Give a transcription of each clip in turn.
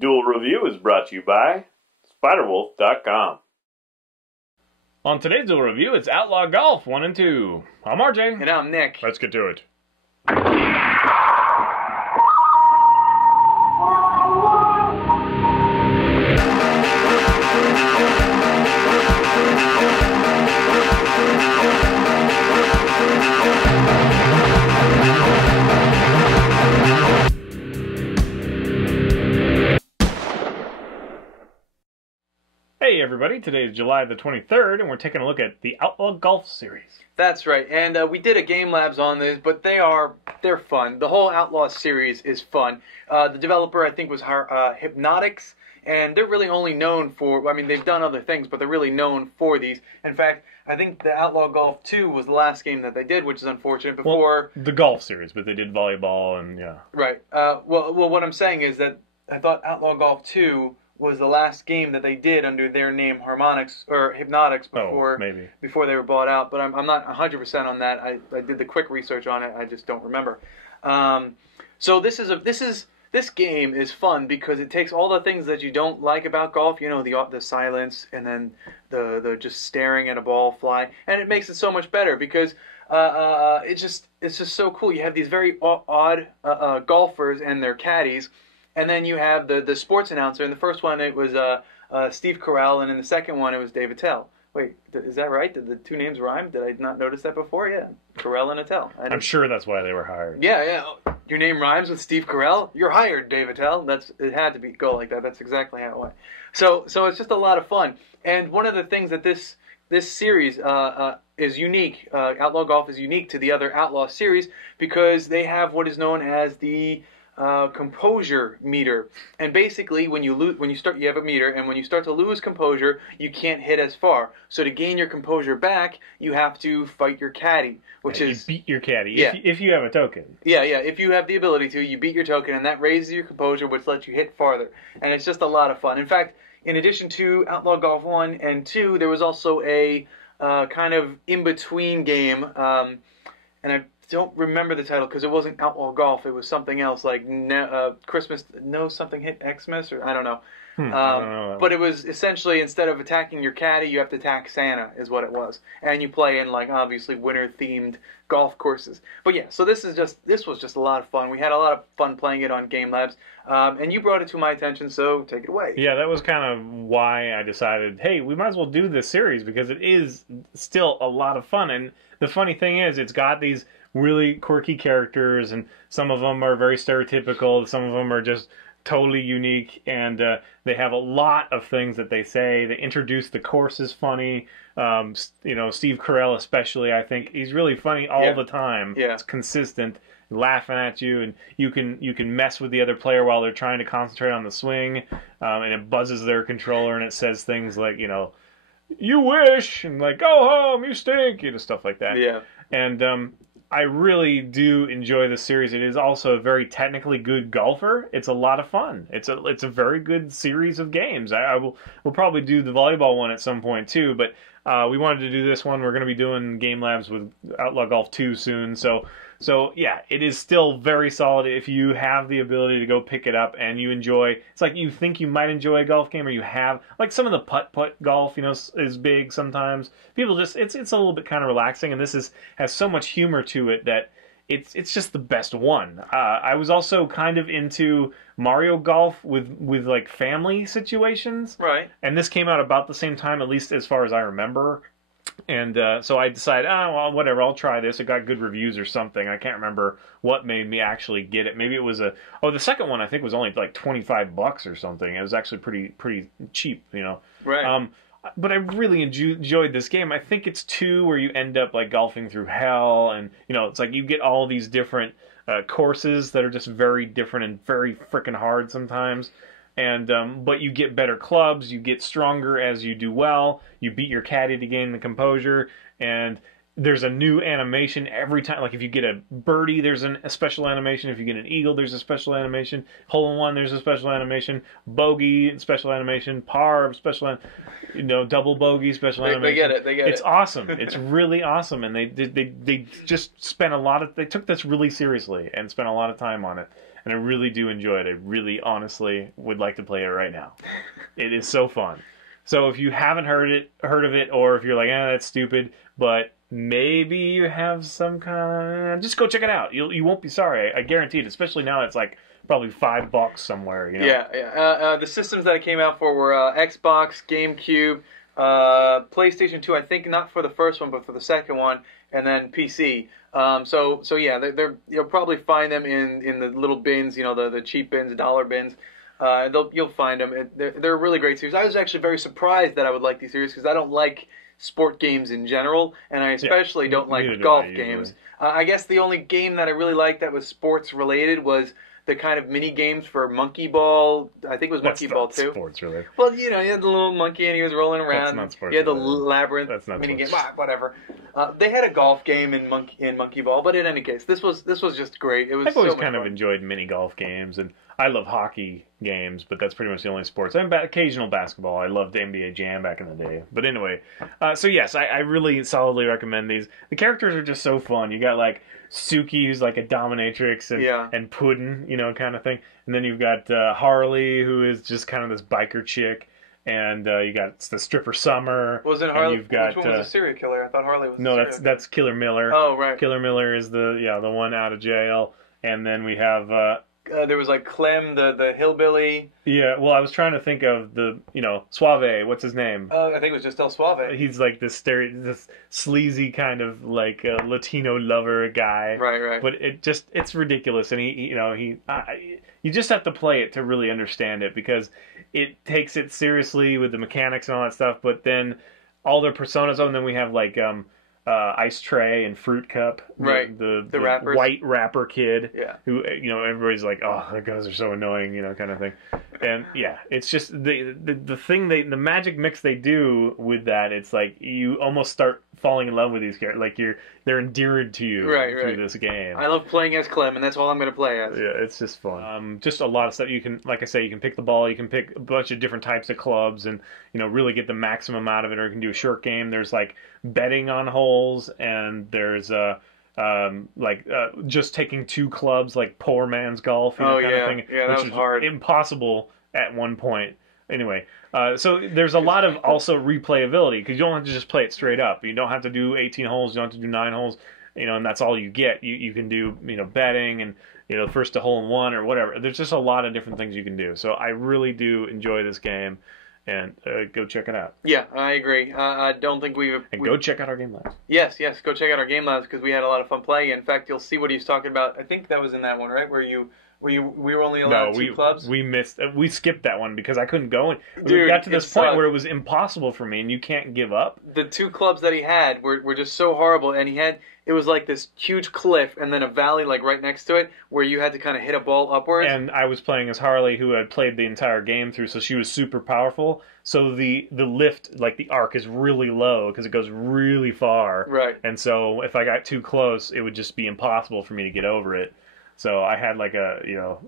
Duel Review is brought to you by SpiderWolf.com. On today's Duel Review, it's Outlaw Golf 1 and 2. I'm RJ. And I'm Nick. Let's get to it. Hey everybody, today is July the 23rd, and we're taking a look at the Outlaw Golf series. That's right, and we did a Game Labs on this, but they're fun. The whole Outlaw series is fun. The developer, I think, was Hypnotics, and they're really only known for, I mean, they've done other things, but they're really known for these. In fact, I think the Outlaw Golf 2 was the last game that they did, which is unfortunate. Before the golf series, but they did volleyball and, yeah. Right. Well, what I'm saying is that I thought Outlaw Golf 2 was the last game that they did under their name Hypnotics before they were bought out. But I'm not 100% on that. I did the quick research on it. I just don't remember. So this game is fun because it takes all the things that you don't like about golf. You know, the silence and then the just staring at a ball fly, and it makes it so much better because it's just so cool. You have these very odd golfers and their caddies. And then you have the sports announcer. In the first one, it was Steve Carell, and in the second one, it was Dave Attell. Wait, is that right? Did the two names rhyme? Did I not notice that before? Yeah, Carell and Attell. I'm sure that's why they were hired. Yeah. Your name rhymes with Steve Carell. You're hired, Dave Attell. It had to go like that. That's exactly how it went. So it's just a lot of fun. And one of the things that this series is unique. Outlaw Golf is unique to the other Outlaw series because they have what is known as the composure meter, and basically when you have a meter, and when you start to lose composure, you can't hit as far. So to gain your composure back, you have to fight your caddy, you beat your caddy. Yeah. If you have a token. Yeah. If you have the ability to, you beat your token, and that raises your composure, which lets you hit farther. And it's just a lot of fun. In fact, in addition to Outlaw Golf 1 and 2, there was also a kind of in-between game, and I don't remember the title because it wasn't Outlaw Golf. It was something else, like Christmas. No, something hit Xmas, or I don't know. I don't know. But it was essentially, instead of attacking your caddy, you have to attack Santa, is what it was. And you play in, like, obviously winter-themed golf courses. But yeah, so this was just a lot of fun. We had a lot of fun playing it on Game Labs, and you brought it to my attention, so take it away. Yeah, that was kind of why I decided, hey, we might as well do this series because it is still a lot of fun. And the funny thing is, it's got these really quirky characters, and some of them are very stereotypical, some of them are just totally unique, and they have a lot of things that they say. They introduce the courses funny. Steve Carell especially, I think he's really funny all the time. Yeah. It's consistent, laughing at you, and you can mess with the other player while they're trying to concentrate on the swing, and it buzzes their controller, and it says things like, you wish, and like, go home, you stink, stuff like that. Yeah. And I really do enjoy this series. It is also a very technically good golfer. It's a lot of fun. It's a very good series of games. We'll probably do the volleyball one at some point too, but we wanted to do this one. We're going to be doing Game Labs with Outlaw Golf 2 soon. So yeah, it is still very solid if you have the ability to go pick it up and you enjoy. It's like you think you might enjoy a golf game, or you have, like some of the putt-putt golf, is big sometimes. People it's a little bit kind of relaxing, and this has so much humor to it that it's just the best one. I was also kind of into Mario Golf with like family situations. Right. And this came out about the same time, at least as far as I remember. And so I decided, well, whatever, I'll try this. It got good reviews or something. I can't remember what made me actually get it. Maybe it was the second one I think was only like $25 or something. It was actually pretty cheap, Right. But I really enjoyed this game. I think it's 2 where you end up like golfing through hell, and it's like you get all these different courses that are just very different and very freaking hard sometimes. And but you get better clubs, you get stronger as you do well, you beat your caddy to gain the composure, and there's a new animation every time. Like if you get a birdie, there's a special animation. If you get an eagle, there's a special animation. Hole in one, there's a special animation. Bogey, special animation. Par, special, double bogey, special animation. They get it. It's awesome. It's really awesome, and they just spent they took this really seriously and spent a lot of time on it. and I really do enjoy it. I really, honestly would like to play it right now. It is so fun. So if you haven't heard of it, or if you're like, that's stupid, but maybe you have some kind of, just go check it out. You won't be sorry. I guarantee it. Especially now, it's like probably $5 somewhere. You know? Yeah. The systems that it came out for were Xbox, GameCube, PlayStation 2. I think not for the first one, but for the second one, and then PC. So yeah, you'll probably find them in the little bins, the cheap bins, dollar bins. You'll find them. They're a really great series. I was actually very surprised that I would like these series because I don't like sport games in general, and I especially don't like golf games. I guess the only game that I really liked that was sports related was the kind of mini games for Monkey Ball. I think it was Monkey Ball too. Sports related. Well, you had the little monkey and he was rolling around. That's not sports. You had the labyrinth mini game. Whatever. They had a golf game in Monkey Ball, but in any case, this was just great. It was. I've always kind of enjoyed mini golf games, and I love hockey games, but that's pretty much the only sports. And occasional basketball. I loved NBA Jam back in the day. But anyway, so yes, I really solidly recommend these. The characters are just so fun. You got like Suki, who's like a dominatrix, and Puddin, kind of thing. And then you've got Harley, who is just kind of this biker chick. And you got the stripper Summer. Wasn't Harley? Which one was a serial killer? I thought Harley was. No, that's Killer Miller. Oh, right. Killer Miller is the one out of jail. And then we have there was like Clem, the hillbilly. Yeah, well, I was trying to think of the Suave. What's his name? I think it was just El Suave. He's like this sleazy kind of like Latino lover guy. Right. But it's ridiculous, and you just have to play it to really understand it because it takes it seriously with the mechanics and all that stuff. But then all their personas. And then we have like Ice Tray and Fruit Cup, the white rapper kid, who everybody's like, oh, their guys are so annoying, kind of thing. And yeah, it's just the thing the magic mix they do with that. It's like you almost start falling in love with these characters, like they're endeared to you through this game. I love playing as Clem, and that's all I'm going to play as. Yeah, it's just fun. Just a lot of stuff. You can, like I say, you can pick the ball, you can pick a bunch of different types of clubs, and really get the maximum out of it. Or you can do a short game. There's like betting on holes, and there's just taking 2 clubs, like poor man's golf, kind of thing. Yeah, that was hard. Impossible at one point. Anyway, so there's a lot of also replayability because you don't have to just play it straight up. You don't have to do 18 holes. You don't have to do 9 holes. And that's all you get. You can do betting and first to hole in one or whatever. There's just a lot of different things you can do. So I really do enjoy this game. And go check it out. Yeah, I agree. I don't think we've... go check out our game labs. Yes, go check out our game labs because we had a lot of fun playing. In fact, you'll see what he's talking about. I think that was in that one, right? Where we were only allowed 2 clubs? We skipped that one because I couldn't go. We got to this point where it was impossible for me, and you can't give up. The 2 clubs that he had were just so horrible, and it was like this huge cliff and then a valley like right next to it where you had to kind of hit a ball upwards. And I was playing as Harley, who had played the entire game through, so she was super powerful. So the lift, like the arc, is really low because it goes really far. Right. And so if I got too close, it would just be impossible for me to get over it. So I had like a,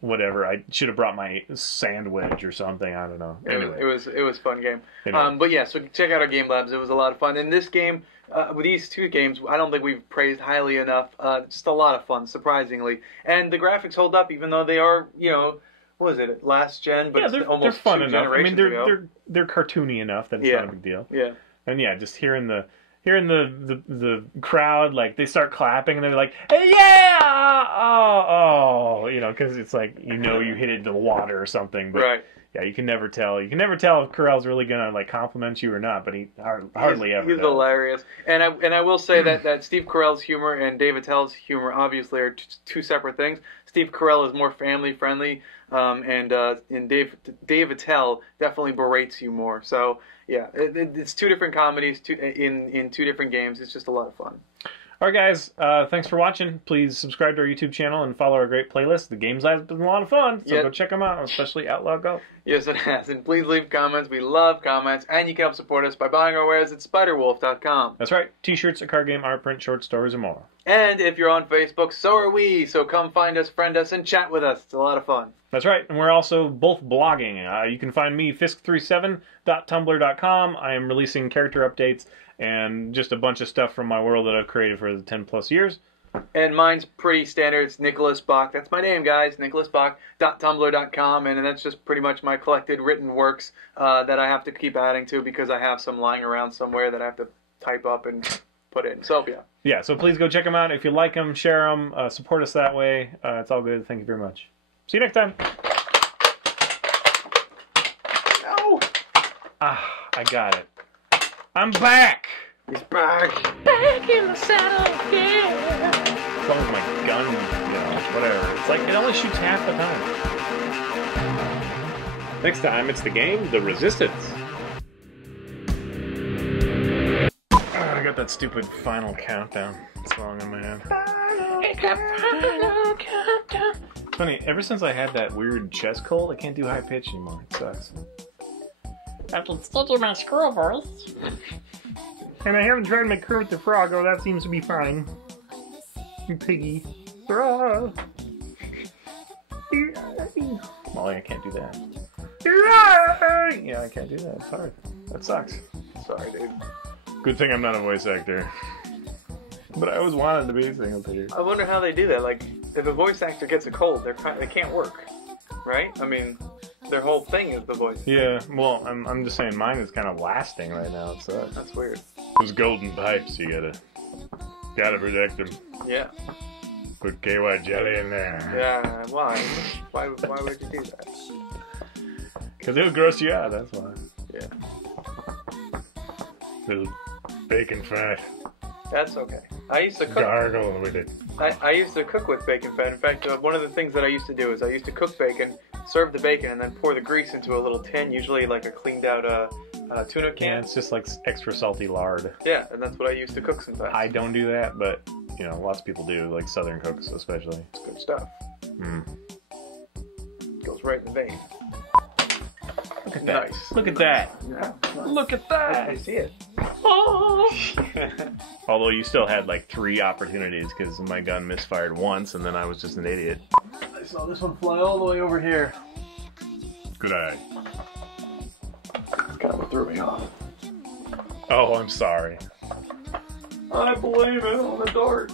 whatever. I should have brought my sand wedge or something. I don't know. Anyway. It was a fun game. Anyway. But yeah, so check out our game labs. It was a lot of fun. And this game, with these 2 games, I don't think we've praised highly enough. Just a lot of fun, surprisingly. And the graphics hold up, even though they are, what was it, last gen? But yeah, almost they're fun 2 enough. I mean, generations they're cartoony enough that it's not a big deal. Yeah. And yeah, just hearing the crowd, like they start clapping and they're like, hey, yeah, oh, because it's like you hit it into the water or something. But right. Yeah, you can never tell. You can never tell if Carell's really gonna like compliment you or not. But he hardly ever. He's hilarious, and I will say that Steve Carell's humor and Dave Attell's humor obviously are 2 separate things. Steve Carell is more family friendly, and Dave Attell definitely berates you more. So yeah, it's 2 different comedies in 2 different games. It's just a lot of fun. All right, guys. Thanks for watching. Please subscribe to our YouTube channel and follow our great playlist. The Games Lab has been a lot of fun, so go check them out, especially Outlaw Golf. Yes, it has. And please leave comments. We love comments. And you can help support us by buying our wares at spiderwolf.com. That's right. T-shirts, a card game, art print, short stories, and more. And if you're on Facebook, so are we. So come find us, friend us, and chat with us. It's a lot of fun. That's right. And we're also both blogging. You can find me, fisk37.tumblr.com. I am releasing character updates and just a bunch of stuff from my world that I've created for the 10 plus years. And mine's pretty standard. It's Nicholas Bach. That's my name, guys. NicholasBach.tumblr.com. And that's just pretty much my collected written works that I have to keep adding to because I have some lying around somewhere that I have to type up and put in. So, yeah. Yeah, so please go check them out. If you like them, share them. Support us that way. It's all good. Thank you very much. See you next time. No. I got it. I'm back. He's back. Back in the saddle, yeah. As long as my gun, whatever. It's like, it only shoots half the time. Next time, it's the game The Resistance. I got that stupid final countdown song in my head. It's funny, ever since I had that weird chest cold, I can't do high pitch anymore. It sucks. I can still do my squirrel voice. And I haven't tried my Kermit the Frog, oh, that seems to be fine. Piggy. Oh, I can't do that. Yeah, I can't do that. It's hard. That sucks. Sorry, dude. Good thing I'm not a voice actor. But I always wanted to be a single player. I wonder how they do that. Like, if a voice actor gets a cold, they can't work, right? I mean, their whole thing is the voice. Yeah, well, I'm just saying mine is kind of lasting right now. It sucks. That's weird. Those golden pipes, you gotta protect them. Yeah. Put KY jelly in there. Yeah. Why? Why would you do that? Because it would gross you out. That's why. Yeah. Little bacon fat. That's okay. I used to cook. Gargle with it. I used to cook with bacon fat. In fact, one of the things that I used to do is I used to cook bacon, serve the bacon, and then pour the grease into a little tin, usually like a cleaned out tuna can. Yeah, it's just like extra salty lard. Yeah, and that's what I used to cook sometimes. I don't do that, but lots of people do, like Southern cooks especially. It's good stuff. Goes right in the vein. Look at that. Nice. Look at that. Yeah. Look at that. I see it. Oh. Although you still had like 3 opportunities because my gun misfired once and then I was just an idiot. I saw this one fly all the way over here. Good eye. It's kind of what threw me off. Oh, I'm sorry. I blame it on the dark.